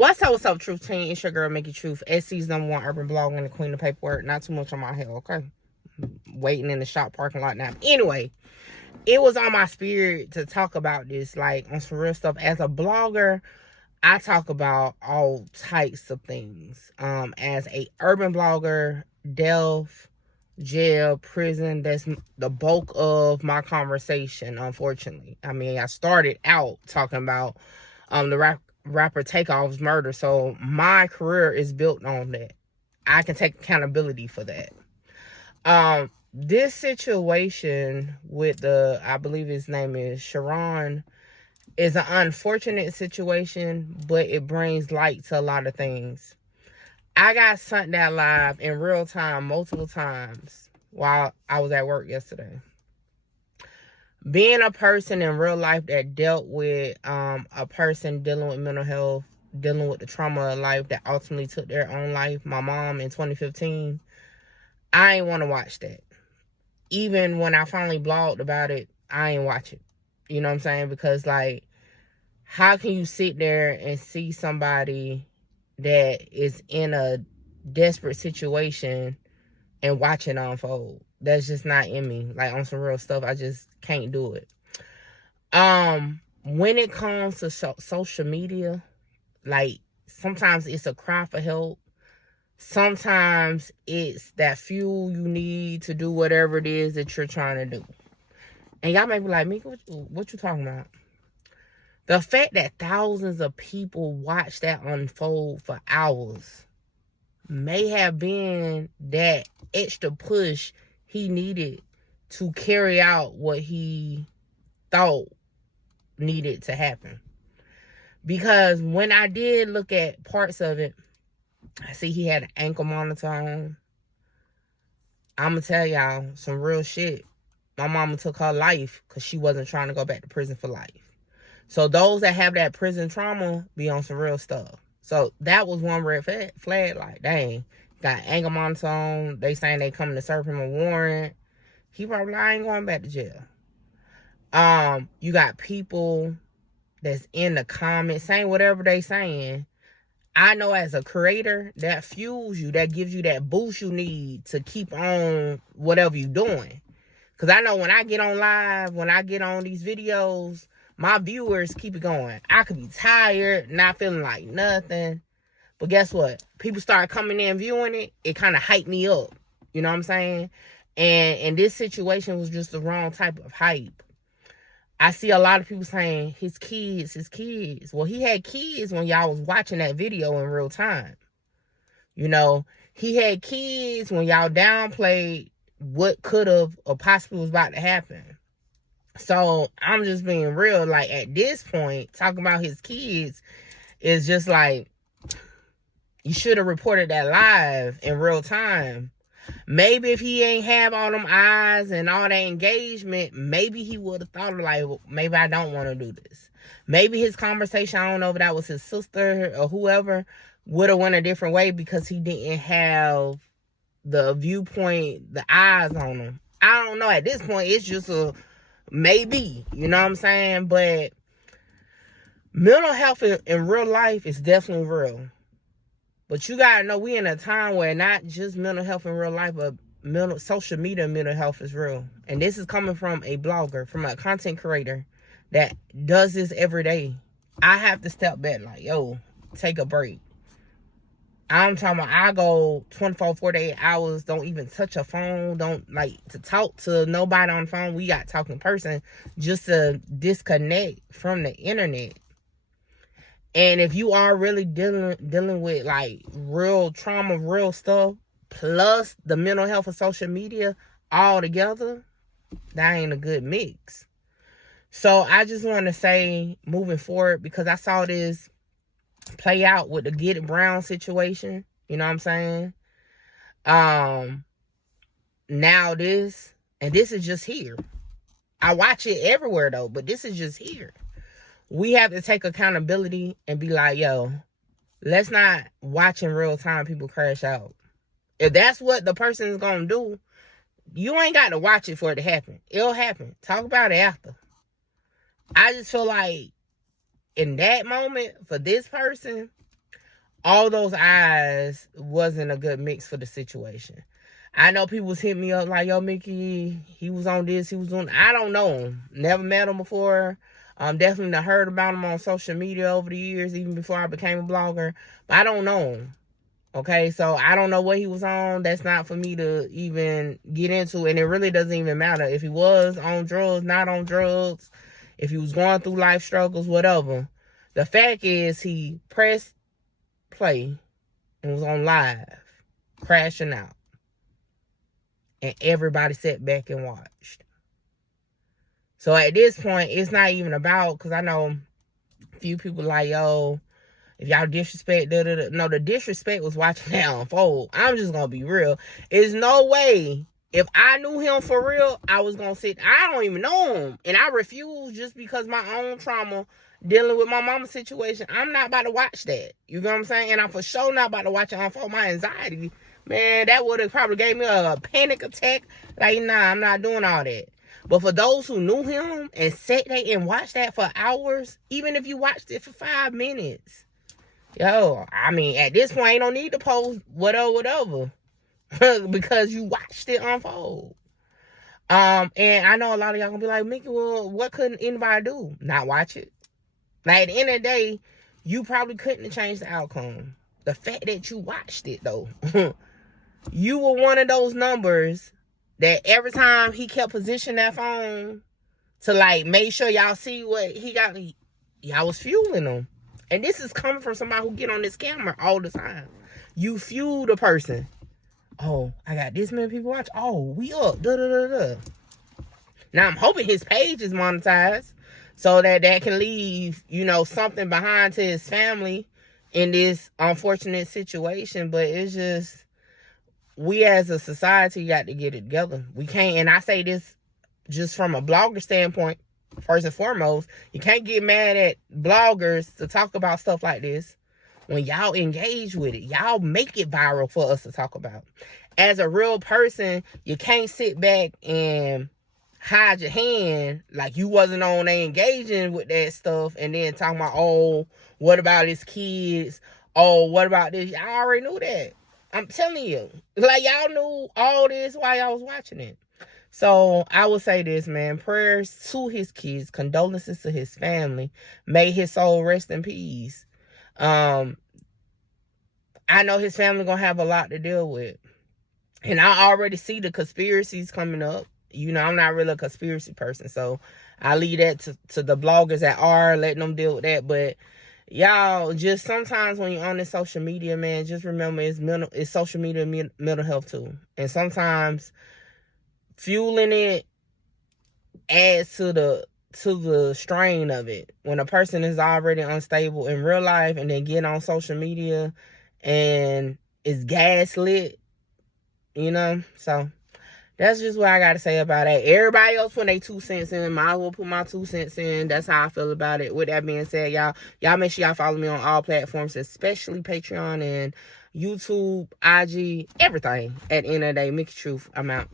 What's up, Truth Team? It's your girl, Mickey Truth, SC's #1 urban blog and the queen of paperwork. Not too much on my head, okay? Waiting in the shop parking lot now. Anyway, it was on my spirit to talk about this, like, on some real stuff. As a blogger, I talk about all types of things. As a urban blogger, death, jail, prison, that's the bulk of my conversation, unfortunately. I mean, I started out talking about the rapper Takeoff's murder, so my career is built on that. I can take accountability for that. This situation with I believe his name is Sharon, is an unfortunate situation, but it brings light to a lot of things. I got sent that live in real time multiple times while I was at work yesterday. Being a person in real life that dealt with a person dealing with mental health, dealing with the trauma of life that ultimately took their own life, my mom in 2015, I ain't want to watch that. Even when I finally blogged about it, I ain't watch it. You know what I'm saying? Because, like, how can you sit there and see somebody that is in a desperate situation and watch it unfold? That's just not in me. Like, on some real stuff, I just can't do it. When it comes to social media, like, sometimes it's a cry for help. Sometimes it's that fuel you need to do whatever it is that you're trying to do. And y'all may be like, Mika, what you talking about? The fact that thousands of people watch that unfold for hours may have been that extra push he needed to carry out what he thought needed to happen. Because when I did look at parts of it, I see he had an ankle monitor on. I'm going to tell y'all some real shit. My mama took her life because she wasn't trying to go back to prison for life. So those that have that prison trauma be on some real stuff. So that was one red flag. Like, dang, got ankle monitor on. They saying they coming to serve him a warrant. He probably, I ain't going back to jail. You got people that's in the comments saying whatever they saying. I know as a creator, that fuels you, that gives you that boost you need to keep on whatever you're doing. Because I know when I get on live, when I get on these videos, my viewers keep it going. I could be tired, not feeling like nothing. But guess what? People start coming in viewing it. It kind of hyped me up. You know what I'm saying? And this situation was just the wrong type of hype. I see a lot of people saying his kids. Well, he had kids when y'all was watching that video in real time. You know, he had kids when y'all downplayed what could have or possibly was about to happen. So I'm just being real. Like, at this point, talking about his kids is just like, you should have reported that live in real time. Maybe if he ain't have all them eyes and all that engagement, maybe he would have thought of like, well, maybe I don't want to do this. Maybe his conversation, I don't know if that was his sister or whoever, would have went a different way because he didn't have the viewpoint, the eyes on him. I don't know. At this point, it's just a maybe. You know what I'm saying? But mental health in real life is definitely real. But you gotta know we in a time where not just mental health in real life, but social media mental health is real. And this is coming from a blogger, from a content creator that does this every day. I have to step back like, yo, take a break. I'm talking about I go 24, 48 hours, don't even touch a phone, don't like to talk to nobody on the phone. We got talking in person just to disconnect from the internet. And if you are really dealing with like real trauma, real stuff, plus the mental health of social media all together, that ain't a good mix. So I just want to say, moving forward, because I saw this play out with the Get It Brown situation, you know what I'm saying? Now this, and this is just here. I watch it everywhere though, but this is just here. We have to take accountability and be like, yo, let's not watch in real time people crash out. If that's what the person is going to do, you ain't got to watch it for it to happen. It'll happen. Talk about it after. I just feel like in that moment, for this person, all those eyes wasn't a good mix for the situation. I know people was hitting me up like, yo, Mickey, he was on this, he was on. I don't know him. Never met him before. Definitely heard about him on social media over the years, even before I became a blogger. But I don't know him. Okay, so I don't know what he was on. That's not for me to even get into. And it really doesn't even matter. If he was on drugs, not on drugs, if he was going through life struggles, whatever. The fact is he pressed play and was on live, crashing out. And everybody sat back and watched. So at this point, it's not even about, because I know a few people like, yo, if y'all disrespect, no, the disrespect was watching that unfold. I'm just going to be real. There's no way, if I knew him for real, I was going to sit, I don't even know him. And I refuse just because my own trauma dealing with my mama's situation. I'm not about to watch that. You know what I'm saying? And I'm for sure not about to watch it unfold. My anxiety, man, that would have probably gave me a panic attack. Like, nah, I'm not doing all that. But for those who knew him and sat there and watched that for hours, even if you watched it for 5 minutes, yo, I mean, at this point, ain't no need to post whatever. Because you watched it unfold. And I know a lot of y'all gonna be like, Mickey, well, what couldn't anybody do? Not watch it. Like, at the end of the day, you probably couldn't have changed the outcome. The fact that you watched it, though. You were one of those numbers that every time he kept positioning that phone to, like, make sure y'all see what he got, y'all was fueling him. And this is coming from somebody who get on this camera all the time. You fuel the person. Oh, I got this many people watch. Oh, we up. Now, I'm hoping his page is monetized so that can leave, you know, something behind to his family in this unfortunate situation. But it's just, we as a society got to get it together. We can't, and I say this just from a blogger standpoint, first and foremost, you can't get mad at bloggers to talk about stuff like this when y'all engage with it. Y'all make it viral for us to talk about. As a real person, you can't sit back and hide your hand like you wasn't on there engaging with that stuff and then talking about, oh, what about his kids? Oh, what about this? Y'all already knew that. I'm telling you. Like, y'all knew all this while y'all was watching it. So I will say this, man. Prayers to his kids. Condolences to his family. May his soul rest in peace. I know his family gonna have a lot to deal with. And I already see the conspiracies coming up. You know, I'm not really a conspiracy person. So I leave that to the bloggers that are, letting them deal with that. But y'all, just sometimes when you're on this social media, man, just remember it's social media mental health too. And sometimes fueling it adds to the strain of it. When a person is already unstable in real life and then get on social media and is gaslit, you know. So that's just what I got to say about it. Everybody else put their 2 cents in. Might as well put my 2 cents in. That's how I feel about it. With that being said, y'all make sure y'all follow me on all platforms, especially Patreon and YouTube, IG, everything. At the end of the day, Mickey Truth, I'm out.